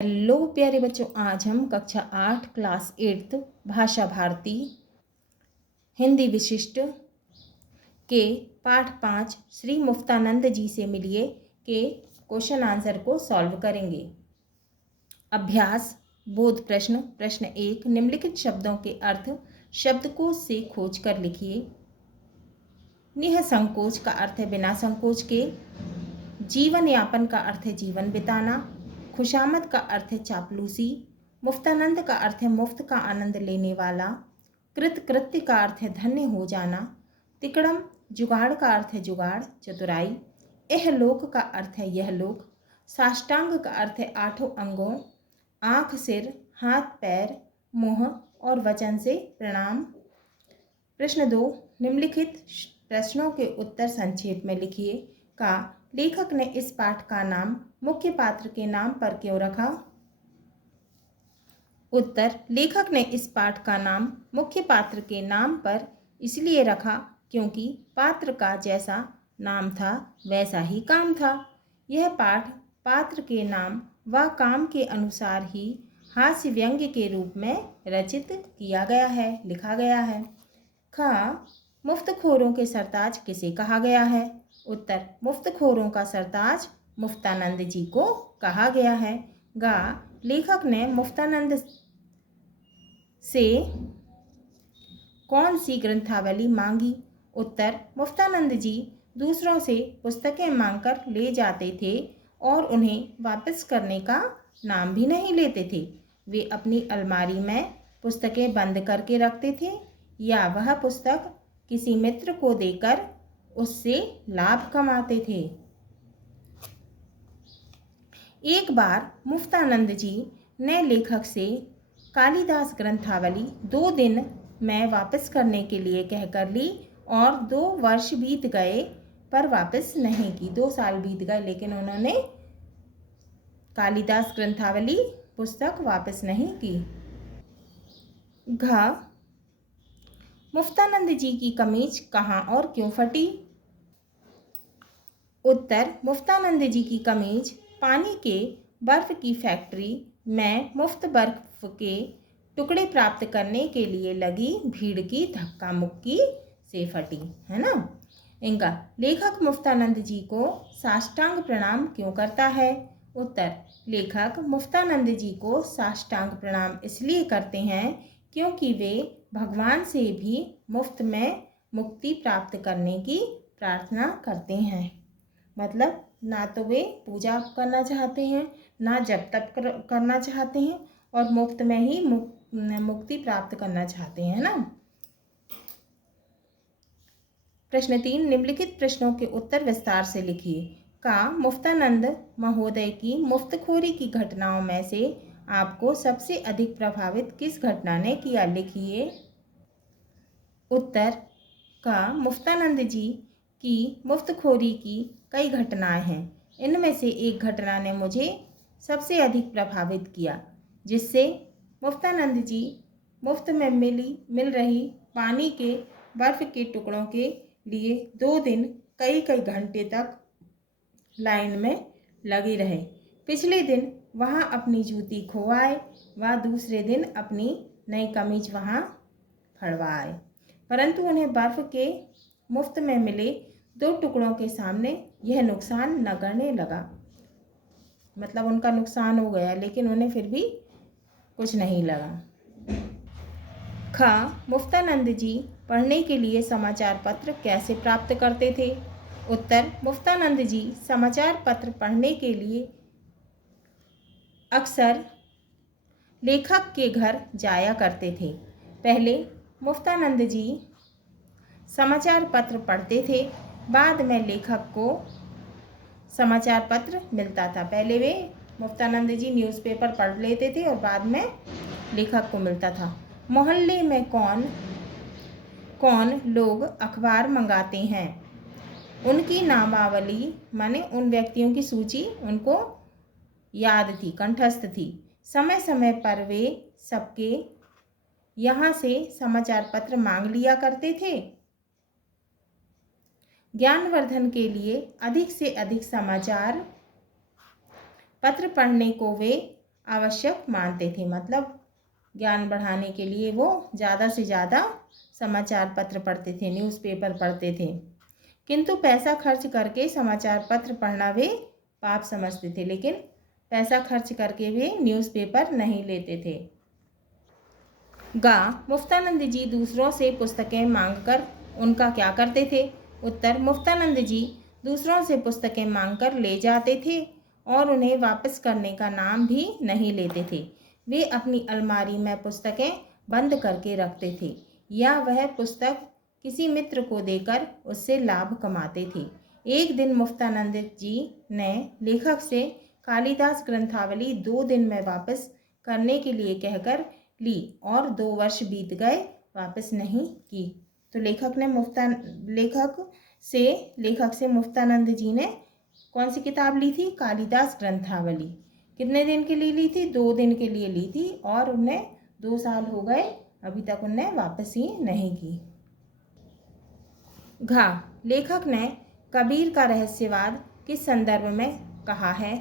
Hello प्यारे बच्चों, आज हम कक्षा 8 क्लास 8 भाषा भारती हिंदी विशिष्ट के पाठ 5 श्री मुफ्तानंद जी से मिलिए के क्वेश्चन आंसर को सॉल्व करेंगे। अभ्यास बोध प्रश्न। प्रश्न 1, निम्नलिखित शब्दों के अर्थ शब्दकोश से खोज कर लिखिए। निःसंकोच का अर्थ है बिना संकोच के। जीवन यापन का अर्थ है जीवन बिताना। खुशामद का अर्थ है चापलूसी। मुफ्तानंद का अर्थ है मुफ्त का आनंद लेने वाला। कृत्य का अर्थ है धन्य हो जाना। तिकड़म जुगाड़ का अर्थ है जुगाड़ चतुराई। एहलोक का अर्थ है यह लोक। साष्टांग का अर्थ है 8 अंगों। आँख सिर हाथ पैर मुँह और वचन से प्रणाम। प्रश्न 2, निम्नलिखित प्रश्नों के उत्तर संक्षेप में लिखिए। का लेखक ने इस पाठ का नाम मुख्य पात्र के नाम पर क्यों रखा? उत्तर, लेखक ने इस पाठ का नाम मुख्य पात्र के नाम पर इसलिए रखा क्योंकि पात्र का जैसा नाम था वैसा ही काम था। यह पाठ पात्र के नाम व काम के अनुसार ही हास्य व्यंग्य के रूप में रचित किया गया है, लिखा गया है। ख, मुफ्तखोरों के सरताज किसे कहा गया है? उत्तर, मुफ्तखोरों का सरताज मुफ्तानंद जी को कहा गया है। गा, लेखक ने मुफ्तानंद से कौन सी ग्रंथावली मांगी? उत्तर, मुफ्तानंद जी दूसरों से पुस्तकें मांगकर ले जाते थे और उन्हें वापस करने का नाम भी नहीं लेते थे। वे अपनी अलमारी में पुस्तकें बंद करके रखते थे या वह पुस्तक किसी मित्र को देकर उससे लाभ कमाते थे। एक बार मुफ्तानंद जी ने लेखक से कालिदास ग्रंथावली 2 दिन में वापस करने के लिए कहकर ली और 2 वर्ष बीत गए पर वापस नहीं की। 2 साल बीत गए लेकिन उन्होंने कालिदास ग्रंथावली पुस्तक वापस नहीं की। घ, मुफ्तानंद जी की कमीज कहाँ और क्यों फटी? उत्तर, मुफ्तानंद जी की कमीज पानी के बर्फ की फैक्ट्री में मुफ्त बर्फ के टुकड़े प्राप्त करने के लिए लगी भीड़ की धक्का मुक्की से फटी, है ना। इनका लेखक मुफ्तानंद जी को साष्टांग प्रणाम क्यों करता है? उत्तर, लेखक मुफ्तानंद जी को साष्टांग प्रणाम इसलिए करते हैं क्योंकि वे भगवान से भी मुफ्त में मुक्ति प्राप्त करने की प्रार्थना करते हैं। मतलब ना तो वे पूजा करना चाहते हैं ना जप तप करना चाहते हैं और मुफ्त में ही मुक्ति प्राप्त करना चाहते हैं ना। प्रश्न 3, निम्नलिखित प्रश्नों के उत्तर विस्तार से लिखिए। का मुफ्तानंद महोदय की मुफ्तखोरी की घटनाओं में से आपको सबसे अधिक प्रभावित किस घटना ने किया? लिखिए। उत्तर, का मुफ्तानंद जी की मुफ्तखोरी की कई घटनाएं हैं। इनमें से एक घटना ने मुझे सबसे अधिक प्रभावित किया जिससे मुफ्तानंद जी मुफ्त में मिल रही पानी के बर्फ के टुकड़ों के लिए 2 दिन कई घंटे तक लाइन में लगे रहे। पिछले दिन वहाँ अपनी जूती खो आए व दूसरे दिन अपनी नई कमीज वहाँ फड़वाए, परंतु उन्हें बर्फ के मुफ्त में मिले 2 टुकड़ों के सामने यह नुकसान नगण्य लगा। मतलब उनका नुकसान हो गया लेकिन उन्हें फिर भी कुछ नहीं लगा। ख, मुफ्तानंद जी पढ़ने के लिए समाचार पत्र कैसे प्राप्त करते थे? उत्तर, मुफ्तानंद जी समाचार पत्र पढ़ने के लिए अक्सर लेखक के घर जाया करते थे। पहले मुफ्तानंद जी समाचार पत्र पढ़ते थे, बाद में लेखक को समाचार पत्र मिलता था। पहले वे मुफ्तानंद जी न्यूज़पेपर पढ़ लेते थे और बाद में लेखक को मिलता था। मोहल्ले में कौन कौन लोग अखबार मंगाते हैं? उनकी नामावली माने उन व्यक्तियों की सूची उनको याद थी, कंठस्थ थी। समय समय पर वे सबके यहाँ से समाचार पत्र मांग लिया करते थे। ज्ञानवर्धन के लिए अधिक से अधिक समाचार पत्र पढ़ने को वे आवश्यक मानते थे। मतलब ज्ञान बढ़ाने के लिए वो ज़्यादा से ज़्यादा समाचार पत्र पढ़ते थे, न्यूज़पेपर पढ़ते थे। किंतु पैसा खर्च करके समाचार पत्र पढ़ना वे पाप समझते थे, लेकिन पैसा खर्च करके वे न्यूज़पेपर नहीं लेते थे। गा, मुफ्तानंद जी दूसरों से पुस्तकें मांगकर उनका क्या करते थे? उत्तर, मुफ्तानंद जी दूसरों से पुस्तकें मांगकर ले जाते थे और उन्हें वापस करने का नाम भी नहीं लेते थे। वे अपनी अलमारी में पुस्तकें बंद करके रखते थे या वह पुस्तक किसी मित्र को देकर उससे लाभ कमाते थे। एक दिन मुफ्तानंद जी ने लेखक से कालिदास ग्रंथावली 2 दिन में वापस करने के लिए कहकर ली और 2 वर्ष बीत गए, वापस नहीं की। तो लेखक से मुफ्तानंद जी ने कौन सी किताब ली थी? कालिदास ग्रंथावली। कितने दिन के लिए ली थी? 2 दिन के लिए ली थी और उन्हें 2 साल हो गए, अभी तक उन्हें वापस ही नहीं की। घा, लेखक ने कबीर का रहस्यवाद किस संदर्भ में कहा है?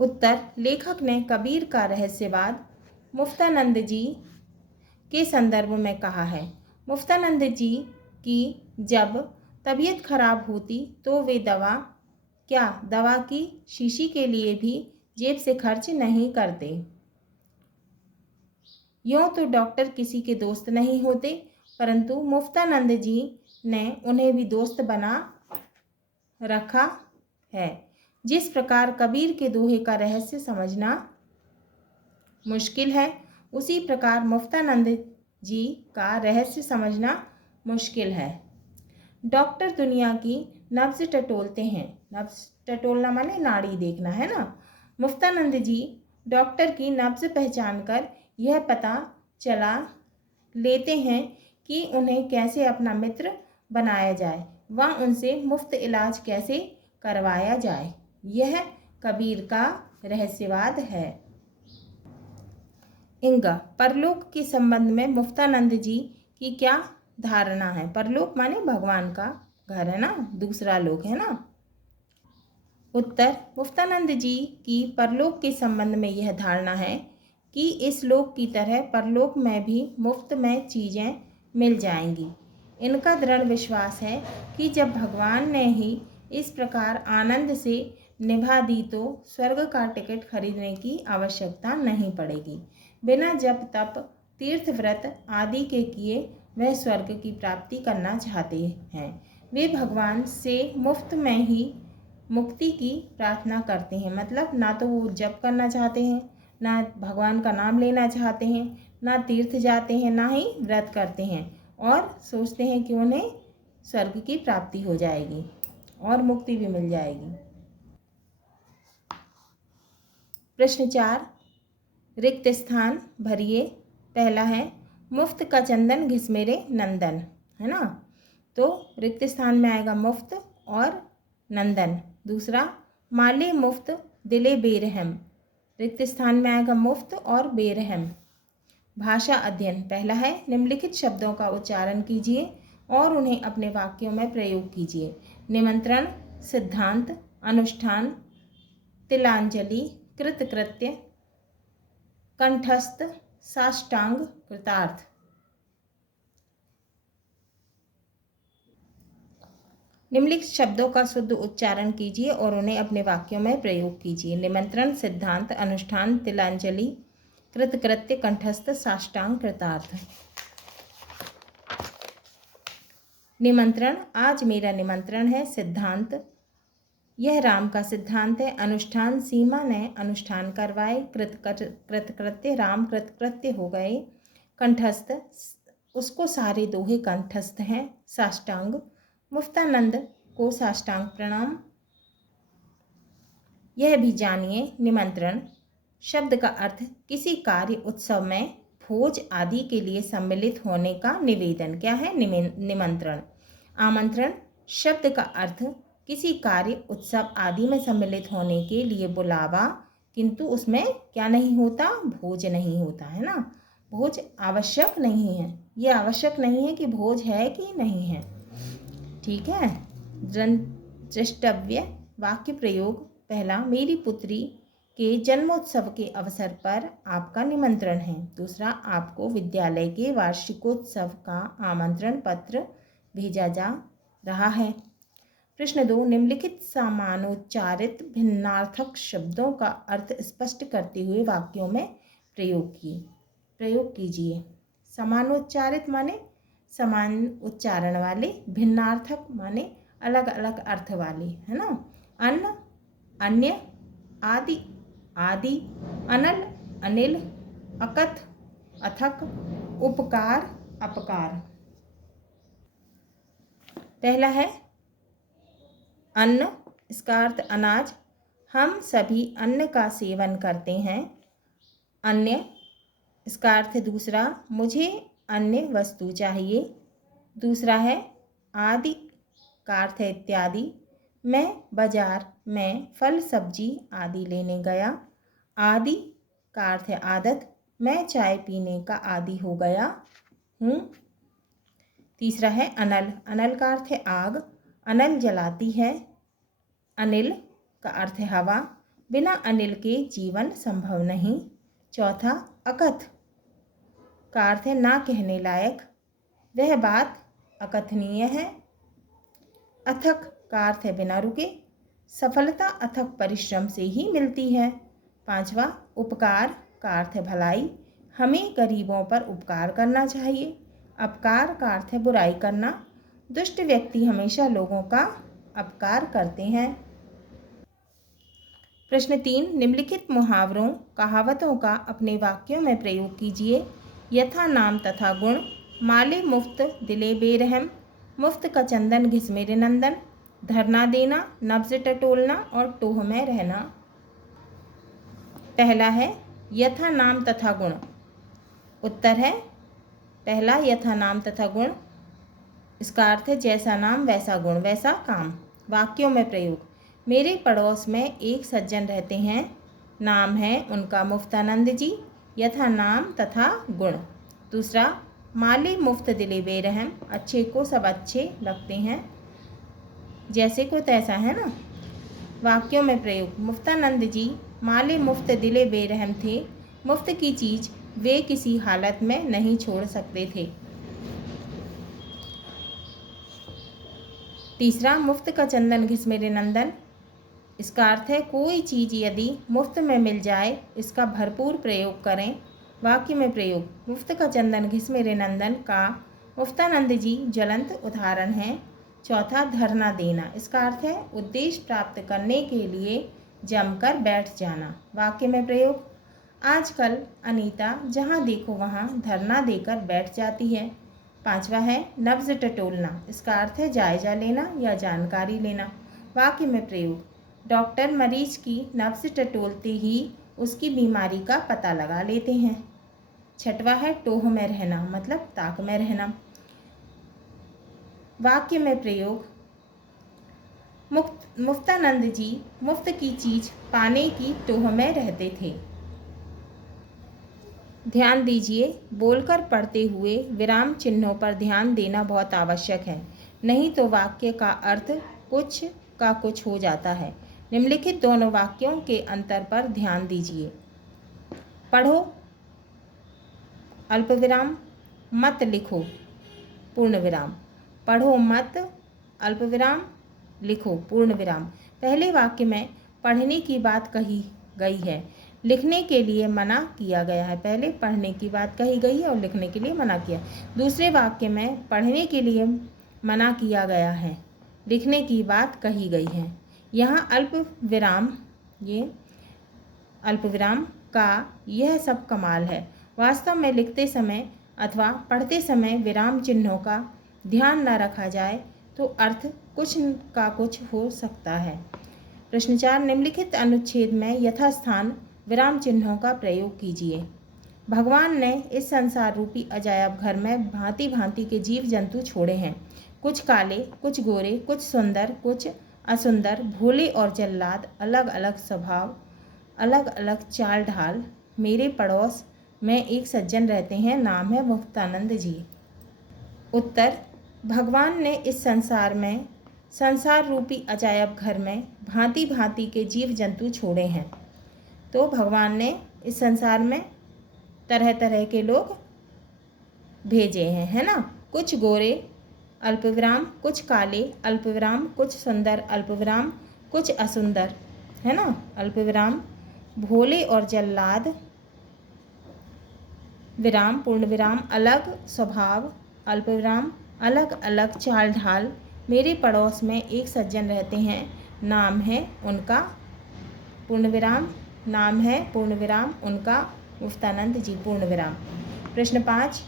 उत्तर, लेखक ने कबीर का रहस्यवाद मुफ्तानंद जी के संदर्भ में कहा है। मुफ्तानंद जी की जब तबीयत खराब होती तो वे दवा की शीशी के लिए भी जेब से खर्च नहीं करते। यूँ तो डॉक्टर किसी के दोस्त नहीं होते, परंतु मुफ्तानंद जी ने उन्हें भी दोस्त बना रखा है। जिस प्रकार कबीर के दोहे का रहस्य समझना मुश्किल है, उसी प्रकार मुफ्तानंद जी का रहस्य समझना मुश्किल है। डॉक्टर दुनिया की नब्ज टटोलते हैं। नब्ज टटोलना माने नाड़ी देखना, है ना। मुफ्तानंद जी डॉक्टर की नब्ज पहचान कर यह पता चला लेते हैं कि उन्हें कैसे अपना मित्र बनाया जाए व उनसे मुफ्त इलाज कैसे करवाया जाए। यह कबीर का रहस्यवाद है। इंगा, परलोक के संबंध में मुफ्तानंद जी की क्या धारणा है? परलोक माने भगवान का घर, है ना, दूसरा लोक, है ना। उत्तर, मुफ्तानंद जी की परलोक के संबंध में यह धारणा है कि इस लोक की तरह परलोक में भी मुफ्त में चीज़ें मिल जाएंगी। इनका दृढ़ विश्वास है कि जब भगवान ने ही इस प्रकार आनंद से निभा दी तो स्वर्ग का टिकट खरीदने की आवश्यकता नहीं पड़ेगी। बिना जप तप तीर्थ व्रत आदि के किए वह स्वर्ग की प्राप्ति करना चाहते हैं। वे भगवान से मुफ्त में ही मुक्ति की प्रार्थना करते हैं। मतलब ना तो वो जप करना चाहते हैं, ना भगवान का नाम लेना चाहते हैं, ना तीर्थ जाते हैं, ना ही व्रत करते हैं और सोचते हैं कि उन्हें स्वर्ग की प्राप्ति हो जाएगी और मुक्ति भी मिल जाएगी। प्रश्न 4, रिक्त स्थान भरिए। पहला है मुफ्त का चंदन घिसमेरे नंदन, है ना। तो रिक्त स्थान में आएगा मुफ्त और नंदन। दूसरा, माले मुफ्त दिले बेरहम। रिक्त स्थान में आएगा मुफ्त और बेरहम। भाषा अध्ययन। पहला है निम्नलिखित शब्दों का उच्चारण कीजिए और उन्हें अपने वाक्यों में प्रयोग कीजिए। निमंत्रण, सिद्धांत, अनुष्ठान, तिलांजलि, कृतकृत्य, कंठस्थ, साष्टांग, कृतार्थ। निम्नलिखित शब्दों का शुद्ध उच्चारण कीजिए और उन्हें अपने वाक्यों में प्रयोग कीजिए। निमंत्रण, सिद्धांत, अनुष्ठान, तिलांजलि, कृतकृत्य, कंठस्थ, साष्टांग, कृतार्थ। निमंत्रण, आज मेरा निमंत्रण है। सिद्धांत, यह राम का सिद्धांत है। अनुष्ठान, सीमा ने अनुष्ठान करवाए। कृतकृत्य, राम कृतकृत्य हो गए। कंठस्थ, उसको सारे दोहे कंठस्थ हैं। साष्टांग, मुफ्तानंद को साष्टांग प्रणाम। यह भी जानिए, निमंत्रण शब्द का अर्थ किसी कार्य, उत्सव में भोज आदि के लिए सम्मिलित होने का निवेदन। क्या है? निमंत्रण। आमंत्रण शब्द का अर्थ किसी कार्य, उत्सव आदि में सम्मिलित होने के लिए बुलावा, किंतु उसमें क्या नहीं होता? भोज नहीं होता, है ना। भोज आवश्यक नहीं है। ये आवश्यक नहीं है कि भोज है कि नहीं है, ठीक है। द्रष्टव्य वाक्य प्रयोग। पहला, मेरी पुत्री के जन्मोत्सव के अवसर पर आपका निमंत्रण है। दूसरा, आपको विद्यालय के वार्षिकोत्सव का आमंत्रण पत्र भेजा जा रहा है। प्रश्न 2, निम्नलिखित समानोच्चारित भिन्नार्थक शब्दों का अर्थ स्पष्ट करते हुए वाक्यों में प्रयोग कीजिए। समानोच्चारित माने समान उच्चारण वाले, भिन्नार्थक माने अलग अलग अर्थ वाले, है ना। अन्न, अन्य, आदि, आदि, अनल, अनिल, अकथ, अथक, उपकार, अपकार। पहला है अन्न, इसका अर्थ अनाज। हम सभी अन्न का सेवन करते हैं। अन्य, इसका अर्थ दूसरा, मुझे अन्य वस्तु चाहिए। दूसरा है आदि, का अर्थ है इत्यादि। मैं बाजार में फल सब्जी आदि लेने गया। आदि का अर्थ है आदत। मैं चाय पीने का आदी हो गया हूँ। तीसरा है अनल, अनल का अर्थ है आग। अनल जलाती है। अनिल का अर्थ है हवा। बिना अनिल के जीवन संभव नहीं। चौथा अकथ का अर्थ है ना कहने लायक, वह बात अकथनीय है। अथक का अर्थ है बिना रुके, सफलता अथक परिश्रम से ही मिलती है। पांचवा उपकार का अर्थ है भलाई, हमें गरीबों पर उपकार करना चाहिए। अपकार का अर्थ है बुराई करना, दुष्ट व्यक्ति हमेशा लोगों का अपकार करते हैं। प्रश्न 3, निम्नलिखित मुहावरों कहावतों का अपने वाक्यों में प्रयोग कीजिए। यथा नाम तथा गुण, माले मुफ्त दिले बेरहम, मुफ्त का चंदन घिस मेरे नंदन, धरना देना, नब्ज टटोलना और टोह में रहना। पहला है यथा नाम तथा गुण। उत्तर है पहला यथा नाम तथा गुण, इसका अर्थ है जैसा नाम वैसा गुण वैसा काम। वाक्यों में प्रयोग, मेरे पड़ोस में एक सज्जन रहते हैं, नाम है उनका मुफ्तानंद जी, यथा नाम तथा गुण। दूसरा, माले मुफ्त दिले बेरहम, अच्छे को सब अच्छे लगते हैं, जैसे को तैसा, है ना। वाक्यों में प्रयोग, मुफ्तानंद जी माले मुफ्त दिले बेरहम थे, मुफ्त की चीज़ वे किसी हालत में नहीं छोड़ सकते थे। तीसरा, मुफ्त का चंदन घिस मेरे नंदन, इसका अर्थ है कोई चीज़ यदि मुफ्त में मिल जाए इसका भरपूर प्रयोग करें। वाक्य में प्रयोग, मुफ्त का चंदन घिस मेरे नंदन का मुफ्तानंद जी ज्वलंत उदाहरण है। चौथा, धरना देना, इसका अर्थ है उद्देश्य प्राप्त करने के लिए जमकर बैठ जाना। वाक्य में प्रयोग, आजकल अनीता जहाँ देखो वहाँ धरना देकर बैठ जाती है। पांचवा है नब्ज टटोलना, इसका अर्थ है जायजा लेना या जानकारी लेना। वाक्य में प्रयोग, डॉक्टर मरीज की नब्ज टटोलते ही उसकी बीमारी का पता लगा लेते हैं। छठवा है टोह में रहना, मतलब ताक में रहना। वाक्य में प्रयोग, मुफ्तानंद जी मुफ्त की चीज पाने की टोह में रहते थे। ध्यान दीजिए, बोलकर पढ़ते हुए विराम चिन्हों पर ध्यान देना बहुत आवश्यक है, नहीं तो वाक्य का अर्थ कुछ का कुछ हो जाता है। निम्नलिखित दोनों वाक्यों के अंतर पर ध्यान दीजिए। पढ़ो अल्पविराम, मत लिखो पूर्ण विराम। पढ़ो मत अल्पविराम, लिखो पूर्ण विराम। पहले वाक्य में पढ़ने की बात कही गई है, लिखने के लिए मना किया गया है। पहले पढ़ने की बात कही गई है और लिखने के लिए मना किया। दूसरे वाक्य में पढ़ने के लिए मना किया गया है, लिखने की बात कही गई है। यहाँ अल्पविराम, ये अल्पविराम का यह सब कमाल है। वास्तव में लिखते समय अथवा पढ़ते समय विराम चिन्हों का ध्यान न रखा जाए तो अर्थ कुछ का कुछ हो सकता है। प्रश्न 4, निम्नलिखित अनुच्छेद में यथास्थान विराम चिन्हों का प्रयोग कीजिए। भगवान ने इस संसार रूपी अजायब घर में भांति भांति के जीव जंतु छोड़े हैं, कुछ काले, कुछ गोरे, कुछ सुंदर, कुछ असुंदर, भोले और जल्लाद, अलग अलग स्वभाव, अलग अलग चाल ढाल। मेरे पड़ोस में एक सज्जन रहते हैं, नाम है मुफ्तानंद जी। उत्तर, भगवान ने इस संसार में संसार रूपी अजायब घर में भांति भांति के जीव जंतु छोड़े हैं। तो भगवान ने इस संसार में तरह तरह के लोग भेजे हैं, है ना। कुछ गोरे अल्पविराम, कुछ काले अल्पविराम, कुछ सुंदर अल्पविराम, कुछ असुंदर, है ना, अल्पविराम, भोले और जल्लाद विराम पूर्ण विराम, अलग स्वभाव अल्पविराम, अलग अलग चाल ढाल। मेरे पड़ोस में एक सज्जन रहते हैं, नाम है उनका पूर्ण विराम, नाम है पूर्ण विराम उनका मुफ्तानंद जी पूर्ण विराम। प्रश्न 5,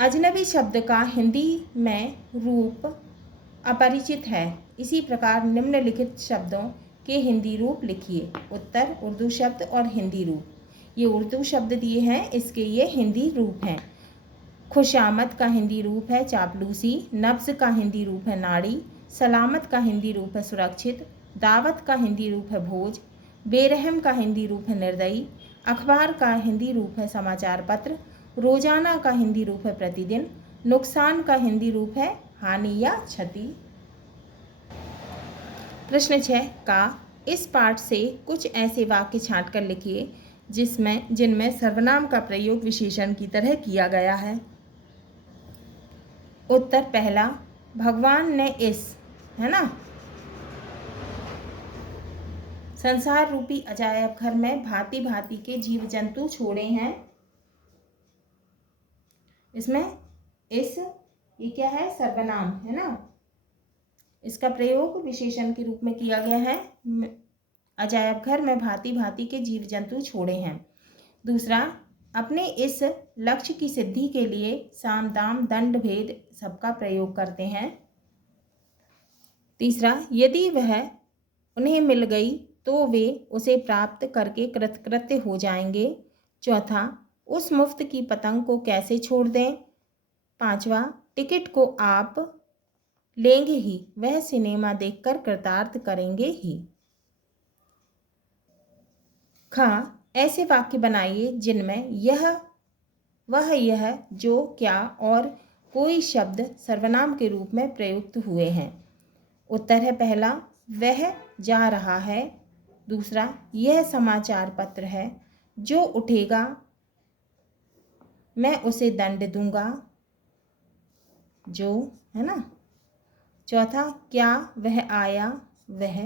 अजनबी शब्द का हिंदी में रूप अपरिचित है। इसी प्रकार निम्नलिखित शब्दों के हिंदी रूप लिखिए। उत्तर, उर्दू शब्द और हिंदी रूप। ये उर्दू शब्द दिए हैं, इसके ये हिंदी रूप हैं। खुशामद का हिंदी रूप है चापलूसी, नब्ज का हिंदी रूप है नाड़ी, सलामत का हिंदी रूप है सुरक्षित, दावत का हिंदी रूप है भोज, बेरहम का हिंदी रूप है निर्दयी, अखबार का हिंदी रूप है समाचार पत्र, रोजाना का हिंदी रूप है प्रतिदिन, नुकसान का हिंदी रूप है हानि या क्षति। प्रश्न 6 का इस पाठ से कुछ ऐसे वाक्य छांट कर लिखिए जिनमें सर्वनाम का प्रयोग विशेषण की तरह किया गया है। उत्तर पहला, भगवान ने इस, है ना, संसार रूपी अजायब घर में भांति भांति के जीव जंतु छोड़े हैं। इसमें इस, ये क्या है, सर्वनाम, है ना, इसका प्रयोग विशेषण के रूप में किया गया है। अजायब घर में भांति भांति के जीव जंतु छोड़े हैं। दूसरा, अपने इस लक्ष्य की सिद्धि के लिए साम दाम दंड भेद सबका प्रयोग करते हैं। तीसरा, यदि वह उन्हें मिल गई तो वे उसे प्राप्त करके कृतकृत्य हो जाएंगे। चौथा, उस मुफ्त की पतंग को कैसे छोड़ दें। पांचवा, टिकट को आप लेंगे ही, वह सिनेमा देखकर कृतार्थ करेंगे ही। खा, ऐसे वाक्य बनाइए जिनमें यह, वह, यह, जो, क्या और कोई शब्द सर्वनाम के रूप में प्रयुक्त हुए हैं। उत्तर है पहला, वह जा रहा है। दूसरा, यह समाचार पत्र है। जो उठेगा मैं उसे दंड दूंगा। जो, है ना। चौथा, क्या वह आया, वह।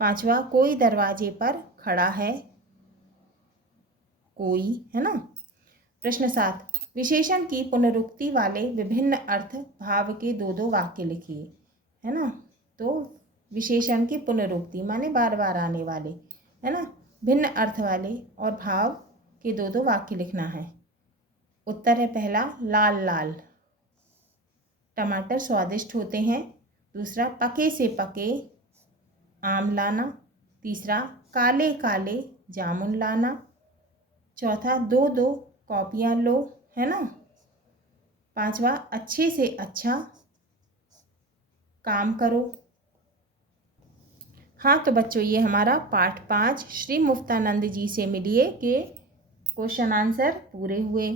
पांचवा, कोई दरवाजे पर खड़ा है, कोई, है ना। प्रश्न 7, विशेषण की पुनरुक्ति वाले विभिन्न अर्थ भाव के दो दो वाक्य लिखिए, है ना। तो विशेषण की पुनरुक्ति माने बार बार आने वाले, है ना, भिन्न अर्थ वाले और भाव के दो दो वाक्य लिखना है। उत्तर है पहला, लाल लाल टमाटर स्वादिष्ट होते हैं। दूसरा, पके से पके आम लाना। तीसरा, काले काले जामुन लाना। चौथा, दो दो कॉपियाँ लो, है ना। पांचवा, अच्छे से अच्छा काम करो। हाँ तो बच्चों, ये हमारा पाठ 5 श्री मुफ्तानंद जी से मिलिए के क्वेश्चन आंसर पूरे हुए।